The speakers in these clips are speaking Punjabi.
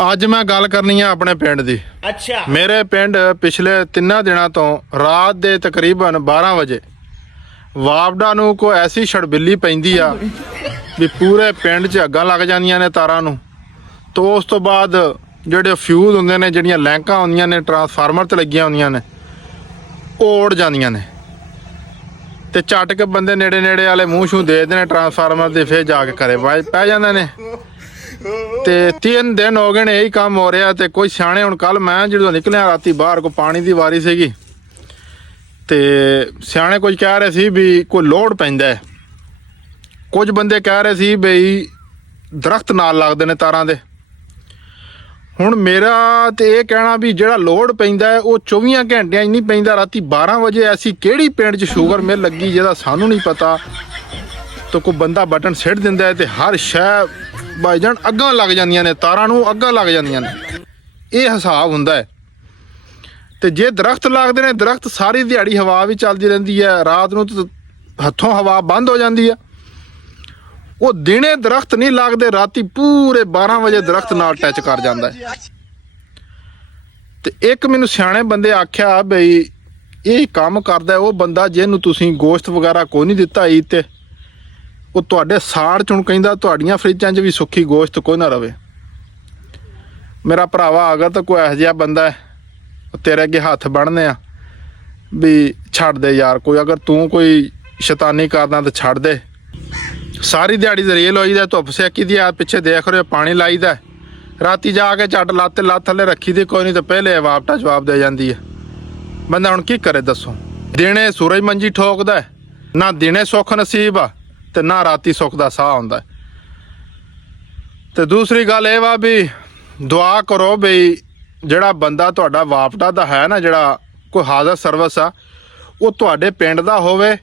ਅੱਜ मैं गल करनी है अपने पिंड दी। अच्छा। मेरे पिंड पिछले 3 दिनों तो रात दे तकरीबन 12 वजे वापडा नूं कोई ऐसी छड़बिल्ली पैंदी आ भी पूरे पिंड च अग्गां लग जांदियां ने तारां नूं। तो उस तो बाद ਜਿਹੜੇ ਫਿਊਜ਼ ਹੁੰਦੇ ਨੇ, ਜਿਹੜੀਆਂ ਲੈਂਕਾਂ ਹੁੰਦੀਆਂ ਨੇ ਟਰਾਂਸਫਾਰਮਰ ਤੇ ਲੱਗੀਆਂ ਹੁੰਦੀਆਂ ਨੇ, ਉਹ ਉੜ ਜਾਂਦੀਆਂ ਨੇ ਤੇ ਚੱਟ ਕੇ ਬੰਦੇ ਨੇੜੇ ਨੇੜੇ ਵਾਲੇ ਮੂੰਹ ਸ਼ੂ ਦੇਖਦੇ ਨੇ ਟਰਾਂਸਫਾਰਮਰ ਦੇ, ਫੇਰ ਜਾ ਕੇ ਘਰੇ ਪੈ ਜਾਂਦੇ ਨੇ। ਤੇ 3 ਦਿਨ ਹੋ ਗਏ ਨੇ ਇਹੀ ਕੰਮ ਹੋ ਰਿਹਾ ਤੇ ਕੋਈ ਸਿਆਣੇ। ਹੁਣ ਕੱਲ ਮੈਂ ਜਦੋਂ ਨਿਕਲਿਆ ਰਾਤੀ ਬਾਹਰ ਕੋ ਪਾਣੀ ਦੀ ਵਾਰੀ ਸੀਗੀ ਤੇ ਸਿਆਣੇ ਕੁਝ ਕਹਿ ਰਹੇ ਸੀ ਵੀ ਕੋਈ ਲੋਡ ਪੈਂਦਾ ਹੈ। ਕੁਝ ਬੰਦੇ ਕਹਿ ਰਹੇ ਸੀ ਬਈ ਦਰਖਤ ਨਾਲ ਲੱਗਦੇ ਨੇ ਤਾਰਾਂ ਦੇ। ਹੁਣ ਮੇਰਾ ਤੇ ਇਹ ਕਹਿਣਾ ਵੀ ਜਿਹੜਾ ਲੋਡ ਪੈਂਦਾ ਹੈ ਉਹ 24 ਘੰਟਿਆਂ 'ਚ ਨਹੀਂ ਪੈਂਦਾ, ਰਾਤੀ 12 ਵਜੇ ਐਸੀ ਕਿਹੜੀ ਪਿੰਡ 'ਚ ਸ਼ੂਗਰ ਮਿਲ ਲੱਗੀ ਜਿਹਦਾ ਸਾਨੂੰ ਨਹੀਂ ਪਤਾ। ਤਾਂ ਕੋਈ ਬੰਦਾ ਬਟਨ ਸਿੱਟ ਦਿੰਦਾ ਹੈ ਤੇ ਹਰ ਸ਼ੈ ਭਾਈਜਾਨ ਅੱਗਾਂ ਲੱਗ ਜਾਂਦੀਆਂ ਨੇ, ਤਾਰਾਂ ਨੂੰ ਅੱਗਾਂ ਲੱਗ ਜਾਂਦੀਆਂ ਨੇ। ਇਹ ਹਿਸਾਬ ਹੁੰਦਾ ਹੈ। ਤੇ ਜੇ ਦਰਖਤ ਲੱਗਦੇ ਨੇ, ਦਰਖਤ ਸਾਰੀ ਦਿਹਾੜੀ ਹਵਾ ਵੀ ਚੱਲਦੀ ਰਹਿੰਦੀ ਹੈ, ਰਾਤ ਨੂੰ ਤਾਂ ਹੱਥੋਂ ਹਵਾ ਬੰਦ ਹੋ ਜਾਂਦੀ ਹੈ। ਉਹ ਦਿਨੇ ਦਰਖਤ ਨਹੀਂ ਲੱਗਦੇ, ਰਾਤੀ ਪੂਰੇ 12 ਵਜੇ ਦਰਖਤ ਨਾਲ ਟੱਚ ਕਰ ਜਾਂਦਾ ਹੈ। ਤੇ ਇੱਕ ਮੈਨੂੰ ਸਿਆਣੇ ਬੰਦੇ ਆਖਿਆ ਬਈ ਇਹ ਕੰਮ ਕਰਦਾ ਉਹ ਬੰਦਾ ਜਿਹਨੂੰ ਤੁਸੀਂ ਗੋਸ਼ਤ ਵਗੈਰਾ ਕੋਈ ਨਹੀਂ ਦਿੱਤਾ ਈਦ ਤੇ, ਉਹ ਤੁਹਾਡੇ ਸਾੜ ਚੁਣ ਕਹਿੰਦਾ ਤੁਹਾਡੀਆਂ ਫਰਿੱਜਾਂ 'ਚ ਵੀ ਸੁੱਕੀ ਗੋਸ਼ਤ ਕੋਈ ਨਾ ਰਵੇ। ਮੇਰਾ ਭਰਾਵਾ ਅਗਰ ਤਾਂ ਕੋਈ ਇਹੋ ਜਿਹਾ ਬੰਦਾ ਹੈ ਤੇਰੇ ਅੱਗੇ ਹੱਥ ਬੰਨ੍ਹਦੇ ਆ ਵੀ ਛੱਡ ਦੇ ਯਾਰ, ਕੋਈ ਅਗਰ ਤੂੰ ਕੋਈ ਸ਼ੈਤਾਨੀ ਕਰਦਾ ਤਾਂ ਛੱਡ ਦੇ। ਸਾਰੀ ਦਿਹਾੜੀ ਜ਼ਰੀਲ ਹੋਈਦਾ, ਧੁੱਪ ਸੇਕੀ ਦੀ ਆ, ਪਿੱਛੇ ਦੇਖ ਰਹੇ ਪਾਣੀ ਲਾਈਦਾ, ਰਾਤੀ ਜਾ ਕੇ ਝੱਟ ਲੱਤ ਥੱਲੇ ਰੱਖੀ ਦੀ ਕੋਈ ਨਹੀਂ ਤਾਂ ਪਹਿਲੇ ਵਾਪਟਾ ਜਵਾਬ ਦੇ ਜਾਂਦੀ ਹੈ। ਬੰਦਾ ਹੁਣ ਕੀ ਕਰੇ ਦੱਸੋ। ਦਿਨੇ ਸੂਰਜ ਮੰਜੀ ਠੋਕਦਾ, ਨਾ ਦਿਨੇ ਸੁੱਖ ਨਸੀਬ ਆ ਤੇ ਨਾ ਰਾਤੀ ਸੁੱਖ ਦਾ ਸਾਹ ਆਉਂਦਾ। ਤੇ ਦੂਸਰੀ ਗੱਲ ਇਹ ਵਾ ਵੀ ਦੁਆ ਕਰੋ ਬਈ ਜਿਹੜਾ ਬੰਦਾ ਤੁਹਾਡਾ ਵਾਪਟਾ ਦਾ ਹੈ ਨਾ, ਜਿਹੜਾ ਕੋਈ ਹਾਜ਼ਰ ਸਰਵਿਸ ਆ, ਉਹ ਤੁਹਾਡੇ ਪਿੰਡ ਦਾ ਹੋਵੇ।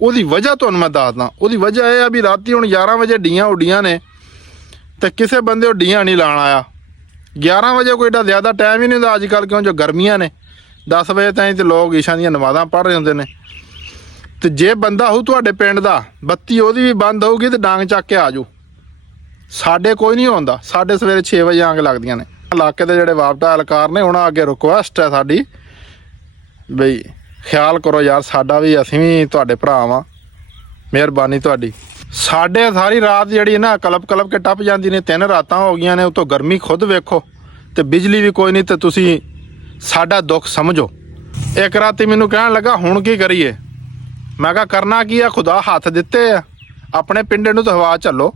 ਉਹਦੀ ਵਜ੍ਹਾ ਤੁਹਾਨੂੰ ਮੈਂ ਦੱਸਦਾ। ਉਹਦੀ ਵਜ੍ਹਾ ਇਹ ਆ ਵੀ ਰਾਤੀ ਹੁਣ 11 ਵਜੇ ਡੀਆਂ ਉੱਡੀਆਂ ਨੇ ਤੇ ਕਿਸੇ ਬੰਦੇ ਉਹ ਡੀਆਂ ਨਹੀਂ ਲਾਣ ਆਇਆ। 11 ਵਜੇ ਕੋਈ ਏਡਾ ਜ਼ਿਆਦਾ ਟਾਈਮ ਹੀ ਨਹੀਂ ਹੁੰਦਾ ਅੱਜ ਕੱਲ੍ਹ, ਕਿਉਂ ਜੋ ਗਰਮੀਆਂ ਨੇ। 10 ਵਜੇ ਤਾਈਂ ਤੇ ਲੋਕ ਈਸ਼ਾ ਦੀਆਂ ਨਮਾਜ਼ਾਂ ਪੜ੍ਹ ਰਹੇ ਹੁੰਦੇ ਨੇ। ਤੇ ਜੇ ਬੰਦਾ ਹੋਊ ਤੁਹਾਡੇ ਪਿੰਡ ਦਾ, ਬੱਤੀ ਉਹਦੀ ਵੀ ਬੰਦ ਹੋਊਗੀ ਤੇ ਡਾਂਗ ਚੱਕ ਕੇ ਆ ਜਾਊ। ਸਾਡੇ ਕੋਈ ਨਹੀਂ ਆਉਂਦਾ, ਸਾਡੇ ਸਵੇਰੇ 6 ਵਜੇ ਆਂਗ ਲੱਗਦੀਆਂ ਨੇ। ਇਲਾਕੇ ਦੇ ਜਿਹੜੇ ਵਾਪਟਾ ਅਲਕਾਰ ਨੇ ਉਹਨਾਂ ਅੱਗੇ ਰਿਕੁਐਸਟ ਹੈ ਸਾਡੀ ਬਈ ਖਿਆਲ ਕਰੋ ਯਾਰ ਸਾਡਾ ਵੀ, ਅਸੀਂ ਵੀ ਤੁਹਾਡੇ ਭਰਾ ਵਾਂ, ਮਿਹਰਬਾਨੀ ਤੁਹਾਡੀ। ਸਾਡੇ ਸਾਰੀ ਰਾਤ ਜਿਹੜੀ ਨਾ ਕਲਪ ਕੇ ਟੱਪ ਜਾਂਦੀ ਨੇ, 3 ਰਾਤਾਂ ਹੋ ਗਈਆਂ ਨੇ, ਉਤੋਂ ਗਰਮੀ ਖੁਦ ਵੇਖੋ ਤੇ ਬਿਜਲੀ ਵੀ ਕੋਈ ਨਹੀਂ। ਤੇ ਤੁਸੀਂ ਸਾਡਾ ਦੁੱਖ ਸਮਝੋ। ਇੱਕ ਰਾਤੀ ਮੈਨੂੰ ਕਹਿਣ ਲੱਗਾ ਹੁਣ ਕੀ ਕਰੀਏ। ਮੈਂ ਕਿਹਾ ਕਰਨਾ ਕੀ ਆ, ਖੁਦਾ ਹੱਥ ਦਿੱਤੇ ਆ, ਆਪਣੇ ਪਿੰਡੇ ਨੂੰ ਤਾਂ ਹਵਾ ਝੱਲੋ।